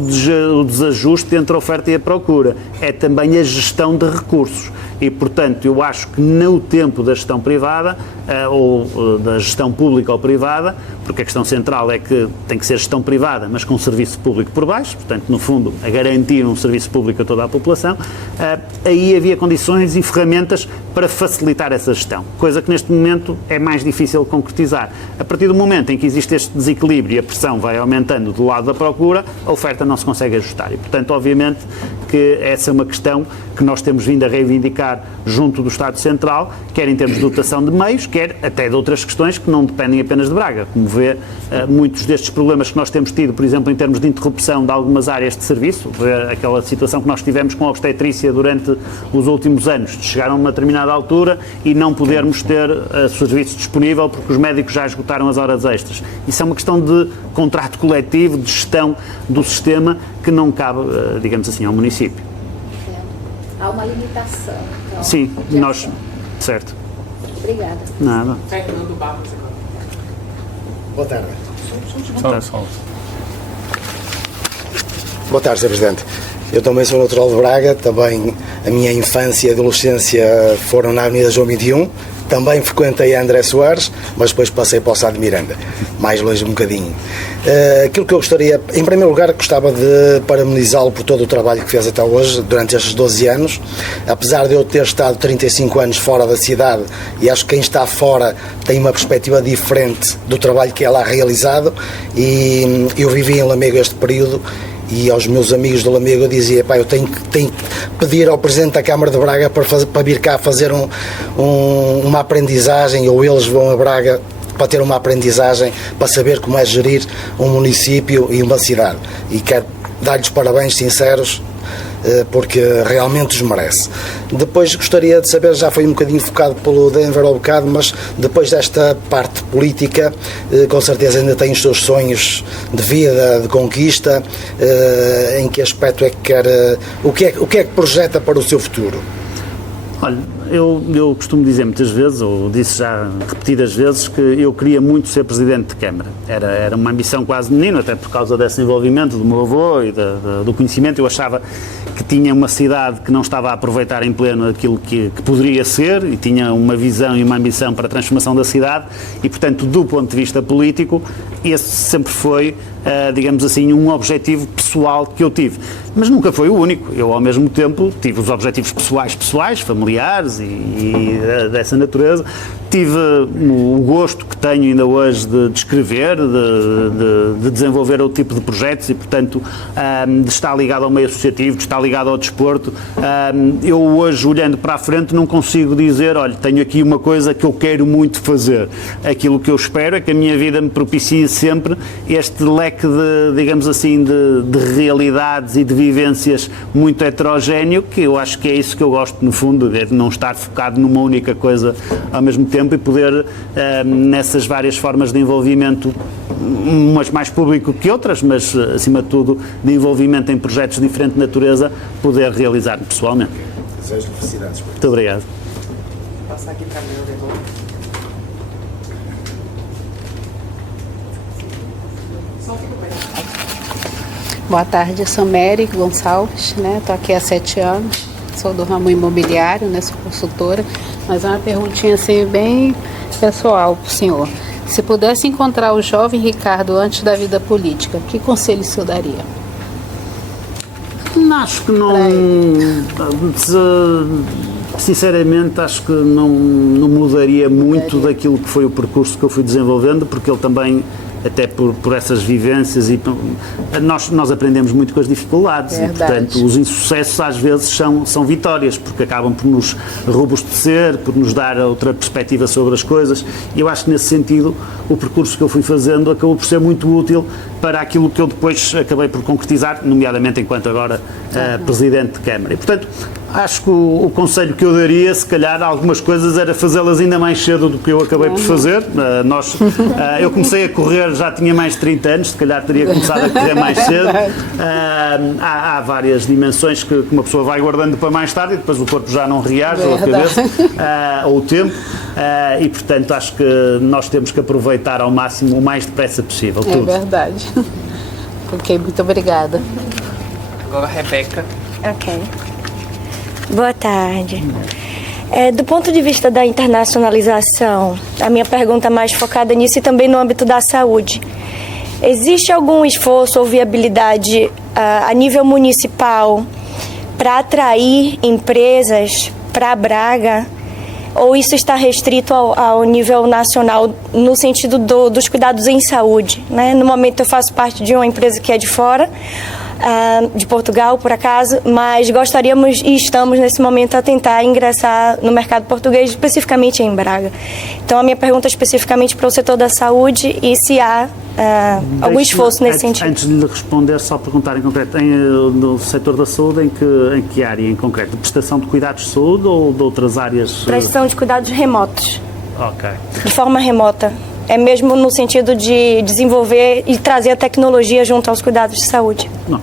desajuste entre a oferta e a procura, é também a gestão de recursos. E, portanto, eu acho que no tempo da gestão privada, ou da gestão pública ou privada, porque a questão central é que tem que ser gestão privada, mas com serviço público por baixo, portanto, no fundo, a garantir um serviço público a toda a população, aí havia condições e ferramentas para facilitar essa gestão, coisa que neste momento é mais difícil de concretizar. A partir do momento em que existe este desequilíbrio e a pressão vai aumentando do lado da procura, a oferta não se consegue ajustar e, portanto, obviamente que essa é uma questão que nós temos vindo a reivindicar junto do Estado Central, quer em termos de dotação de meios, quer até de outras questões que não dependem apenas de Braga. Como vê, muitos destes problemas que nós temos tido, por exemplo, em termos de interrupção de algumas áreas de serviço, aquela situação que nós tivemos com a obstetrícia durante os últimos anos, de chegar a uma determinada altura e não podermos ter serviço disponível porque os médicos já esgotaram as horas extras. Isso é uma questão de contrato coletivo, de gestão do sistema que não cabe, digamos assim, ao município. Há uma limitação. Então, sim, nós... Certo. Obrigada. Nada. Boa tarde. Boa tarde, Sr. Presidente. Eu também sou natural de Braga, também a minha infância e adolescência foram na Avenida João 21, Também frequentei a André Soares, mas depois passei para o Sá de Miranda, mais longe um bocadinho. Aquilo que eu gostaria, em primeiro lugar, gostava de parabenizá-lo por todo o trabalho que fez até hoje, durante estes 12 anos. Apesar de eu ter estado 35 anos fora da cidade, e acho que quem está fora tem uma perspectiva diferente do trabalho que é lá realizado, e eu vivi em Lamego este período, e aos meus amigos do Lamego eu dizia, eu tenho que pedir ao Presidente da Câmara de Braga para vir cá fazer uma aprendizagem, ou eles vão a Braga para ter uma aprendizagem, para saber como é gerir um município e uma cidade. E quero dar-lhes parabéns sinceros, porque realmente os merece. Depois gostaria de saber, já foi um bocadinho focado pelo Denver ao bocado, mas depois desta parte política, com certeza ainda tem os seus sonhos de vida, de conquista. Em que aspecto é que quer, o que é que projeta para o seu futuro? Olha, eu costumo dizer muitas vezes, ou disse já repetidas vezes, que eu queria muito ser Presidente de Câmara. Era uma ambição quase menina, até por causa desse envolvimento do meu avô e do conhecimento. Eu achava que tinha uma cidade que não estava a aproveitar em pleno aquilo que poderia ser, e tinha uma visão e uma ambição para a transformação da cidade, e, portanto, do ponto de vista político, esse sempre foi, digamos assim, um objetivo pessoal que eu tive. Mas nunca foi o único. Eu, ao mesmo tempo, tive os objetivos pessoais, familiares e dessa natureza. Tive o gosto que tenho ainda hoje de escrever, de desenvolver outro tipo de projetos e, portanto, de estar ligado ao meio associativo, de estar ligado ao desporto. Eu hoje, olhando para a frente, não consigo dizer, olha, tenho aqui uma coisa que eu quero muito fazer. Aquilo que eu espero é que a minha vida me propicie sempre este leque de, digamos assim, de realidades e de vivências muito heterogéneo, que eu acho que é isso que eu gosto, no fundo, de não estar focado numa única coisa ao mesmo tempo e poder, nessas várias formas de envolvimento, umas mais público que outras, mas, acima de tudo, de envolvimento em projetos de diferente natureza, poder realizar pessoalmente. Desejo felicidades. Muito obrigado. Passar aqui para mim, Boa tarde, eu sou Mary Gonçalves, estou aqui há 7 anos, sou do ramo imobiliário, sou consultora, mas é uma perguntinha assim bem pessoal para o senhor. Se pudesse encontrar o jovem Ricardo antes da vida política, que conselho o senhor daria? Acho que não, sinceramente, acho que não mudaria muito daquilo que foi o percurso que eu fui desenvolvendo, porque ele também, até por essas vivências, e nós aprendemos muito com as dificuldades. E, portanto, os insucessos às vezes são vitórias, porque acabam por nos robustecer, por nos dar outra perspectiva sobre as coisas, e eu acho que nesse sentido o percurso que eu fui fazendo acabou por ser muito útil para aquilo que eu depois acabei por concretizar, nomeadamente enquanto agora Presidente de Câmara. E, portanto, acho que o conselho que eu daria, se calhar, algumas coisas era fazê-las ainda mais cedo do que eu acabei por fazer. Eu comecei a correr, já tinha mais de 30 anos, se calhar teria começado a correr mais cedo. Há várias dimensões que uma pessoa vai guardando para mais tarde e depois o corpo já não reage, ou a cabeça, ou o tempo. E, portanto, acho que nós temos que aproveitar ao máximo, o mais depressa possível. É verdade. Ok, muito obrigada. Agora a Rebeca. Ok. Boa tarde. Do ponto de vista da internacionalização, a minha pergunta é mais focada nisso e também no âmbito da saúde. Existe algum esforço ou viabilidade a nível municipal para atrair empresas para Braga? Ou isso está restrito ao nível nacional no sentido dos cuidados em saúde, né? No momento eu faço parte de uma empresa que é de fora, de Portugal, por acaso, mas gostaríamos e estamos nesse momento a tentar ingressar no mercado português, especificamente em Braga. Então a minha pergunta é especificamente para o setor da saúde e se há algum esforço nesse sentido. Antes de lhe responder, só perguntar em concreto, no setor da saúde, em que área em concreto? De prestação de cuidados de saúde ou de outras áreas? Prestação de cuidados remotos. Ok. De forma remota. É mesmo no sentido de desenvolver e trazer a tecnologia junto aos cuidados de saúde. Não.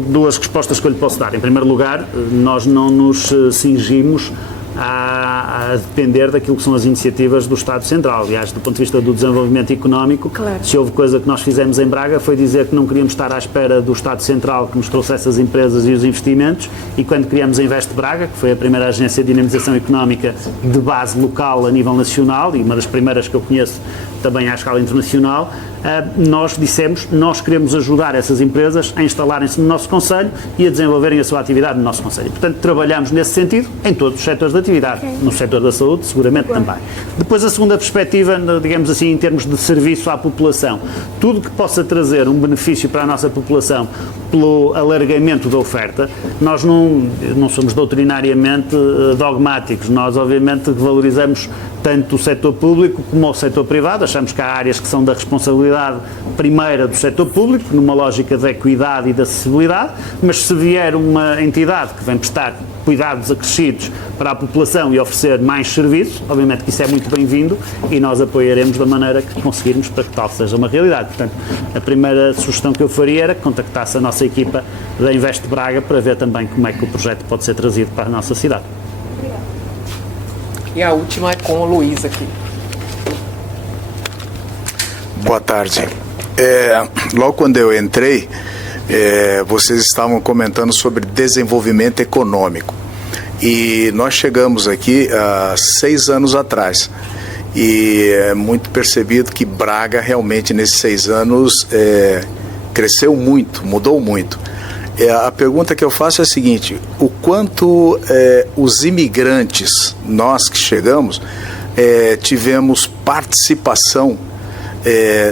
Duas respostas que eu lhe posso dar. Em primeiro lugar, nós não nos cingimos a depender daquilo que são as iniciativas do Estado Central. Aliás, do ponto de vista do desenvolvimento económico, claro, se houve coisa que nós fizemos em Braga foi dizer que não queríamos estar à espera do Estado Central que nos trouxesse as empresas e os investimentos, e quando criamos a Invest Braga, que foi a primeira agência de dinamização económica de base local a nível nacional e uma das primeiras que eu conheço também à escala internacional, nós dissemos, nós queremos ajudar essas empresas a instalarem-se no nosso concelho e a desenvolverem a sua atividade no nosso concelho. Portanto, trabalhamos nesse sentido em todos os setores de atividade, no setor da saúde, seguramente também. Depois, a segunda perspectiva, digamos assim, em termos de serviço à população, tudo que possa trazer um benefício para a nossa população pelo alargamento da oferta, nós não somos doutrinariamente dogmáticos, nós obviamente valorizamos tanto o setor público como o setor privado, achamos que há áreas que são da responsabilidade primeira do setor público, numa lógica de equidade e de acessibilidade, mas se vier uma entidade que vem prestar cuidados acrescidos para a população e oferecer mais serviço, obviamente que isso é muito bem-vindo e nós apoiaremos da maneira que conseguirmos para que tal seja uma realidade. Portanto, a primeira sugestão que eu faria era que contactasse a nossa equipa da Invest Braga para ver também como é que o projeto pode ser trazido para a nossa cidade. E a última é com o Luiz aqui. Boa tarde. Logo quando eu entrei, vocês estavam comentando sobre desenvolvimento econômico. E nós chegamos aqui há 6 anos atrás. E é muito percebido que Braga realmente nesses 6 anos cresceu muito, mudou muito. A pergunta que eu faço é a seguinte: o quanto os imigrantes, nós que chegamos, tivemos participação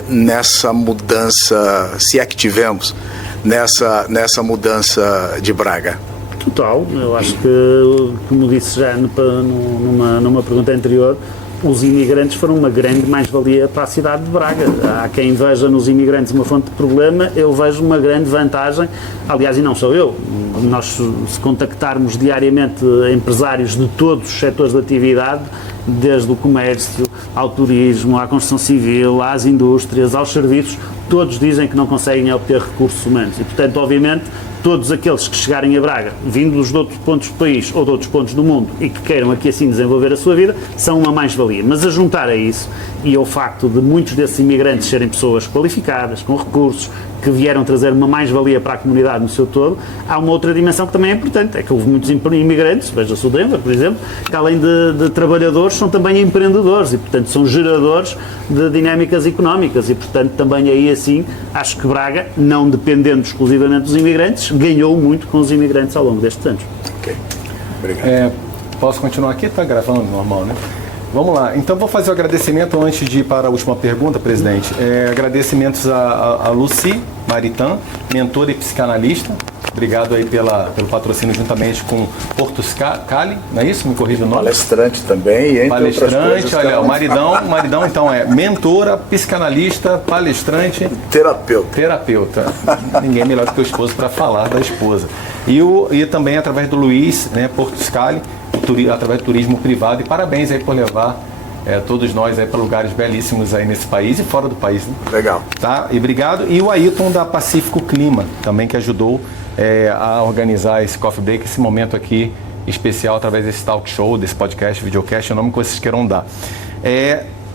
nessa mudança, se é que tivemos, nessa mudança de Braga? Total, eu acho que, como disse já numa pergunta anterior, os imigrantes foram uma grande mais-valia para a cidade de Braga. Há quem veja nos imigrantes uma fonte de problema, eu vejo uma grande vantagem, aliás, e não sou eu, nós se contactarmos diariamente empresários de todos os setores de atividade, desde o comércio, ao turismo, à construção civil, às indústrias, aos serviços, todos dizem que não conseguem obter recursos humanos e, portanto, obviamente, todos aqueles que chegarem a Braga, vindos de outros pontos do país ou de outros pontos do mundo e que queiram aqui assim desenvolver a sua vida, são uma mais-valia. Mas a juntar a isso, e ao facto de muitos desses imigrantes serem pessoas qualificadas, com recursos, que vieram trazer uma mais-valia para a comunidade no seu todo, há uma outra dimensão que também é importante, é que houve muitos imigrantes, veja-se o Denver, por exemplo, que além de trabalhadores, são também empreendedores e, portanto, são geradores de dinâmicas económicas e, portanto, também aí assim, acho que Braga, não dependendo exclusivamente dos imigrantes, ganhou muito com os imigrantes ao longo destes anos. Ok, obrigado. Posso continuar aqui? Está gravando normal, né? Vamos lá. Então, vou fazer o agradecimento antes de ir para a última pergunta, presidente. Agradecimentos a Lucy Maritan, mentora e psicanalista. Obrigado aí pelo patrocínio juntamente com Portus Cali, não é isso? Me corrija o nome. Palestrante também, entre palestrante, outras coisas. Olha, o maridão então é mentora, psicanalista, palestrante, terapeuta. Ninguém melhor do que o esposo para falar da esposa. E também através do Luiz, né, Portus Cali, através do turismo privado, e parabéns aí por levar todos nós aí para lugares belíssimos aí nesse país e fora do país, né? Legal. Tá? E obrigado. E o Ailton da Pacífico Clima, também, que ajudou a organizar esse coffee break, esse momento aqui especial, através desse talk show, desse podcast, videocast, o nome que vocês queiram dar.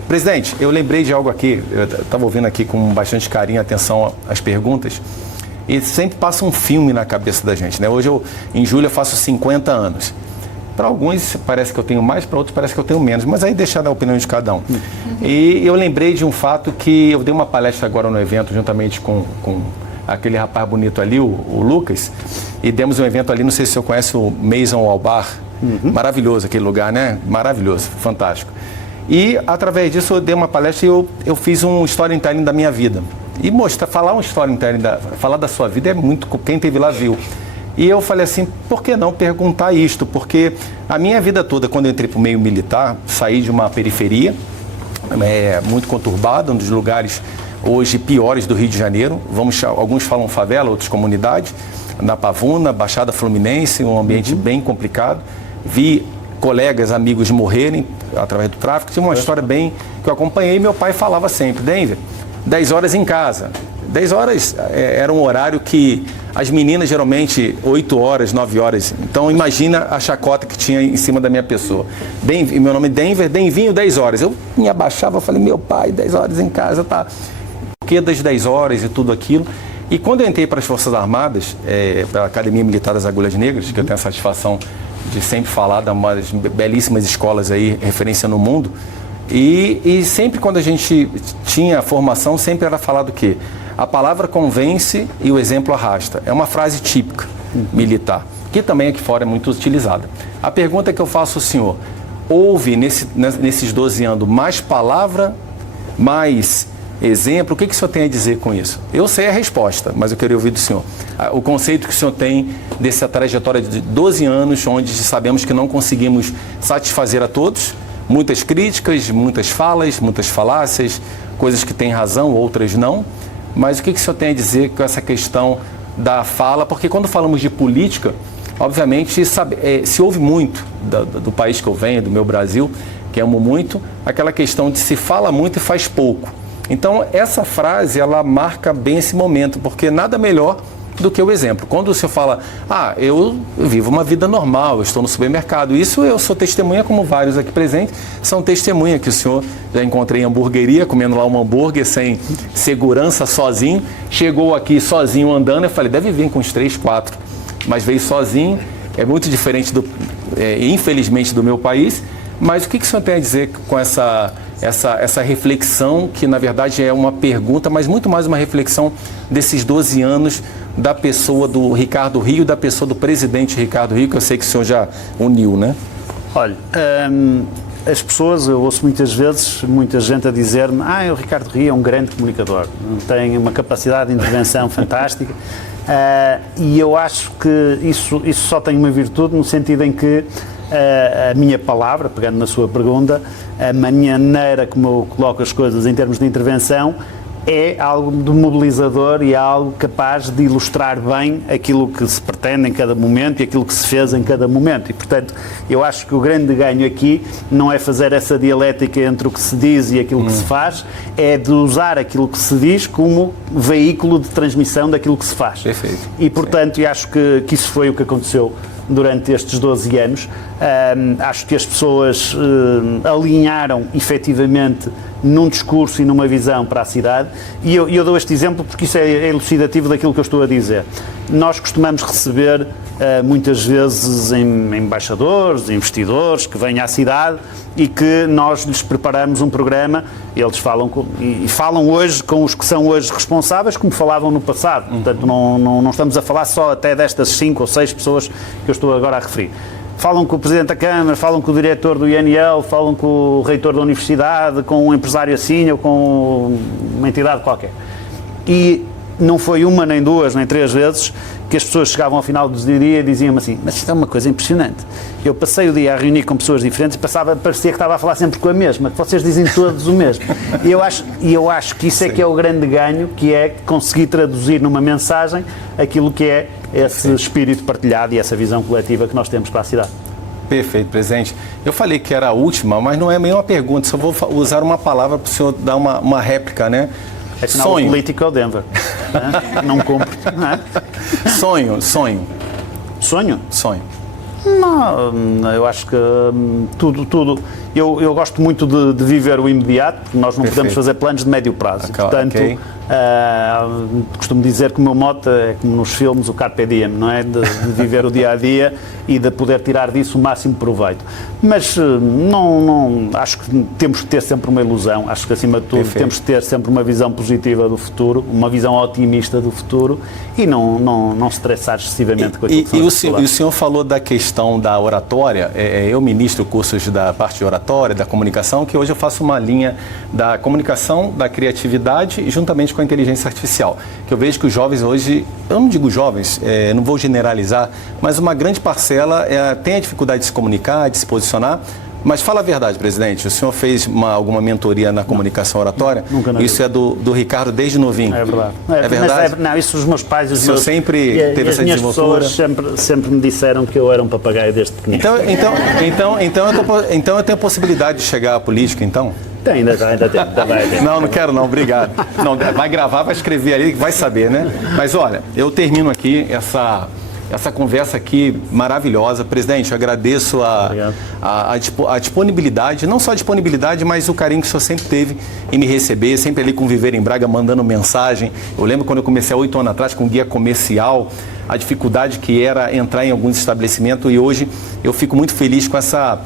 Presidente, eu lembrei de algo aqui, eu estava ouvindo aqui com bastante carinho e atenção às perguntas, e sempre passa um filme na cabeça da gente, né? Hoje, em julho, eu faço 50 anos. Para alguns parece que eu tenho mais, para outros parece que eu tenho menos, mas aí deixar a opinião de cada um. E eu lembrei de um fato que eu dei uma palestra agora no evento, juntamente com aquele rapaz bonito ali, o Lucas, e demos um evento ali, não sei se você conhece o Maison ao Bar, maravilhoso aquele lugar, né? Maravilhoso, fantástico. E através disso eu dei uma palestra e eu fiz um storytelling da minha vida. E falar um storytelling, falar da sua vida é muito, quem teve lá viu. E eu falei assim, por que não perguntar isto? Porque a minha vida toda, quando eu entrei para o meio militar, saí de uma periferia muito conturbada, um dos lugares hoje piores do Rio de Janeiro. Alguns falam favela, outros comunidade, na Pavuna, Baixada Fluminense, um ambiente bem complicado. Vi colegas, amigos morrerem através do tráfico. Tinha uma história bem que eu acompanhei. Meu pai falava sempre, Denver, 10 horas em casa. 10 horas era um horário que As meninas, geralmente, 8 horas, 9 horas. Então, imagina a chacota que tinha em cima da minha pessoa. Meu nome é Denver, Denvinho, 10 horas. Eu me abaixava, falei, meu pai, 10 horas em casa, tá? Por que das 10 horas e tudo aquilo? E quando eu entrei para as Forças Armadas, para a Academia Militar das Agulhas Negras, que eu tenho a satisfação de sempre falar de umas belíssimas escolas aí, referência no mundo, e sempre quando a gente tinha a formação, sempre era falado o quê? A palavra convence e o exemplo arrasta. É uma frase típica militar, que também aqui fora é muito utilizada. A pergunta que eu faço ao senhor, houve nesses 12 anos mais palavra, mais exemplo? O que o senhor tem a dizer com isso? Eu sei a resposta, mas eu queria ouvir do senhor. O conceito que o senhor tem dessa trajetória de 12 anos, onde sabemos que não conseguimos satisfazer a todos, muitas críticas, muitas falas, muitas falácias, coisas que têm razão, outras não. Mas o que o senhor tem a dizer com essa questão da fala? Porque quando falamos de política, obviamente se ouve muito do país que eu venho, do meu Brasil, que amo muito, aquela questão de se fala muito e faz pouco. Então, essa frase, ela marca bem esse momento, porque nada melhor do que o exemplo. Quando o senhor fala, eu vivo uma vida normal, eu estou no supermercado, isso eu sou testemunha, como vários aqui presentes, são testemunha que o senhor já encontrei em hamburgueria, comendo lá um hambúrguer sem segurança, sozinho, chegou aqui sozinho andando, eu falei, deve vir com uns 3, 4, mas veio sozinho, é muito diferente, infelizmente, do meu país. Mas o que o senhor tem a dizer com essa reflexão, que na verdade é uma pergunta, mas muito mais uma reflexão desses 12 anos da pessoa do Ricardo Rio, da pessoa do presidente Ricardo Rio, que eu sei que o senhor já uniu, né? Olha, as pessoas, eu ouço muitas vezes, muita gente a dizer-me, o Ricardo Rio é um grande comunicador, tem uma capacidade de intervenção fantástica, e eu acho que isso só tem uma virtude no sentido em que a minha palavra, pegando na sua pergunta, a maneira como eu coloco as coisas em termos de intervenção é algo de mobilizador e é algo capaz de ilustrar bem aquilo que se pretende em cada momento e aquilo que se fez em cada momento. E, portanto, eu acho que o grande ganho aqui não é fazer essa dialética entre o que se diz e aquilo que se faz, é de usar aquilo que se diz como veículo de transmissão daquilo que se faz. Perfeito. E, portanto, acho que isso foi o que aconteceu durante estes 12 anos. Acho que as pessoas alinharam efetivamente num discurso e numa visão para a cidade, e eu dou este exemplo porque isso é elucidativo daquilo que eu estou a dizer. Nós costumamos receber muitas vezes embaixadores, investidores que vêm à cidade e que nós lhes preparamos um programa, eles falam hoje com os que são hoje responsáveis como falavam no passado. Portanto, não estamos a falar só até destas 5 ou 6 pessoas que eu estou agora a referir. Falam com o Presidente da Câmara, falam com o Diretor do INL, falam com o Reitor da Universidade, com um empresário assim ou com uma entidade qualquer. E não foi uma, nem duas, nem 3 vezes que as pessoas chegavam ao final do dia e diziam-me assim, mas isto é uma coisa impressionante. Eu passei o dia a reunir com pessoas diferentes e parecia que estava a falar sempre com a mesma, que vocês dizem todos o mesmo. E eu acho que isso é que é o grande ganho, que é conseguir traduzir numa mensagem aquilo que é esse espírito partilhado e essa visão coletiva que nós temos para a cidade. Perfeito, presidente. Eu falei que era a última, mas não é nem uma pergunta, só vou usar uma palavra para o senhor dar uma réplica, né? Afinal, sonho. O político é o Denver. Não compro. Não é? Sonho. Sonho? Sonho. Não, eu acho que tudo. Eu gosto muito de viver o imediato, porque nós não podemos fazer planos de médio prazo. Portanto, costumo dizer que o meu mote é como nos filmes, o carpe diem, não é? De viver o dia a dia e de poder tirar disso o máximo proveito. Mas não acho que temos que ter sempre uma ilusão, acho que acima de tudo temos que ter sempre uma visão positiva do futuro, uma visão otimista do futuro e não se estressar excessivamente com aquilo que são as dificuldades. E o senhor falou da questão da oratória, eu ministro cursos da parte de oratória, da comunicação, que hoje eu faço uma linha da comunicação, da criatividade e juntamente com a inteligência artificial, que eu vejo que os jovens hoje, eu não digo jovens, não vou generalizar, mas uma grande parcela tem a dificuldade de se comunicar, de se posicionar. Mas fala a verdade, presidente, o senhor fez alguma mentoria na comunicação oratória? Nunca. Isso é do Ricardo desde novinho. É verdade. É verdade? Não, isso os meus pais... O senhor sempre teve essa desenvoltura? As pessoas sempre me disseram que eu era um papagaio desde pequenino. Então eu tenho a possibilidade de chegar à política, então? Ainda tem. Não quero não, obrigado. Não, vai gravar, vai escrever ali, vai saber, né? Mas olha, eu termino aqui essa conversa aqui maravilhosa. Presidente, eu agradeço a disponibilidade, não só a disponibilidade, mas o carinho que o senhor sempre teve em me receber, sempre ali com Viver em Braga, mandando mensagem. Eu lembro quando eu comecei há 8 anos atrás com guia comercial, a dificuldade que era entrar em alguns estabelecimentos, e hoje eu fico muito feliz com essa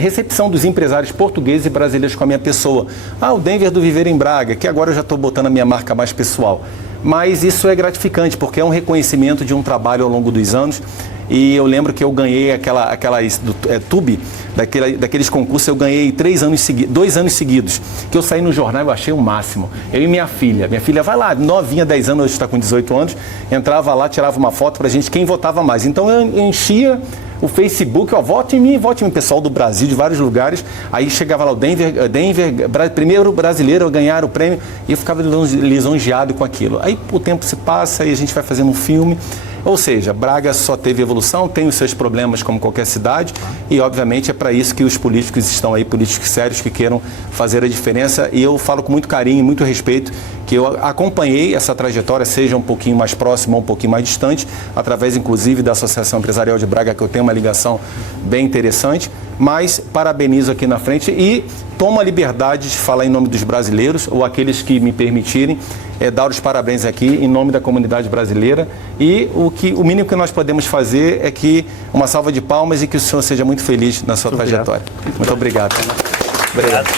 recepção dos empresários portugueses e brasileiros com a minha pessoa. O Denver do Viver em Braga, que agora eu já estou botando a minha marca mais pessoal. Mas isso é gratificante, porque é um reconhecimento de um trabalho ao longo dos anos. E eu lembro que eu ganhei aquela TUB, daqueles concursos, eu ganhei 2 anos seguidos, que eu saí no jornal, eu achei o máximo. Eu e minha filha vai lá, novinha, 10 anos, hoje está com 18 anos, entrava lá, tirava uma foto pra gente, quem votava mais. Então eu enchia o Facebook, vote em mim, pessoal do Brasil, de vários lugares. Aí chegava lá o Denver, primeiro brasileiro a ganhar o prêmio, e eu ficava lisonjeado com aquilo. Aí o tempo se passa e a gente vai fazendo um filme. Ou seja, Braga só teve evolução, tem os seus problemas como qualquer cidade, e obviamente é para isso que os políticos estão aí, políticos sérios que queiram fazer a diferença. E eu falo com muito carinho e muito respeito que eu acompanhei essa trajetória, seja um pouquinho mais próximo ou um pouquinho mais distante, através inclusive da Associação Empresarial de Braga, que eu tenho uma ligação bem interessante, mas parabenizo aqui na frente e tomo a liberdade de falar em nome dos brasileiros, ou aqueles que me permitirem, dar os parabéns aqui em nome da comunidade brasileira. E o mínimo que nós podemos fazer é que uma salva de palmas e que o senhor seja muito feliz na sua trajetória. Muito obrigado. Obrigado.